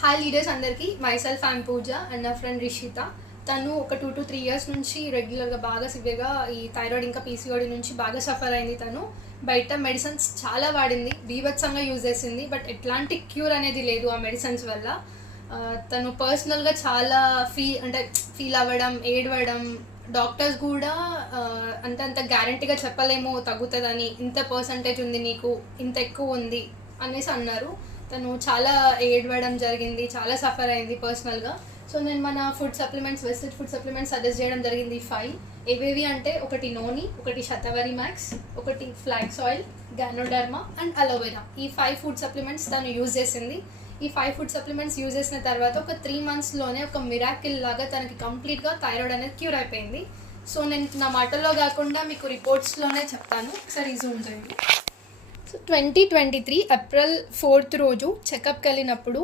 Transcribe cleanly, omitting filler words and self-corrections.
Hi leaders అందరికీ, myself I'm puja and నా friend Rishitha. తను ఒక 2 to 3 years నుంచి రెగ్యులర్గా బాగా సివియర్గా ఈ థైరాయిడ్ ఇంకా పీసీఓడి నుంచి బాగా సఫర్ అయింది. తను బయట మెడిసిన్స్ చాలా వాడింది, బీభత్సంగా యూజ్ చేసింది, బట్ ఎట్లాంటి క్యూర్ అనేది లేదు ఆ మెడిసిన్స్ వల్ల. తను పర్సనల్గా చాలా ఫీల్ అవ్వడం, ఏడవడం, డాక్టర్స్ కూడా అంత గ్యారంటీగా చెప్పలేము తగ్గుతుందని, ఇంత పర్సంటేజ్ ఉంది నీకు, ఇంత ఎక్కువ ఉంది అనేసి అన్నారు. తను చాలా ఏడవడం జరిగింది, చాలా సఫర్ అయింది పర్సనల్గా. సో నేను మన వెస్టెడ్ ఫుడ్ సప్లిమెంట్స్ సజెస్ట్ చేయడం జరిగింది 5. ఏవేవి అంటే ఒకటి నోని, ఒకటి శతవరి మ్యాక్స్, ఒకటి flax oil, ganoderma and aloe vera. ఈ 5 ఫుడ్ సప్లిమెంట్స్ తను యూజ్ చేసింది. ఈ 5 ఫుడ్ సప్లిమెంట్స్ యూజ్ చేసిన తర్వాత ఒక 3 monthsలోనే ఒక మిరాకిల్ లాగా తనకి కంప్లీట్గా థైరాయిడ్ అనేది క్యూర్ అయిపోయింది. సో నేను నా మాటల్లో కాకుండా మీకు రిపోర్ట్స్లోనే చెప్తాను, ఒకసారి జూమ్ చేయండి. సో 2023 April 4th రోజు చెకప్కి వెళ్ళినప్పుడు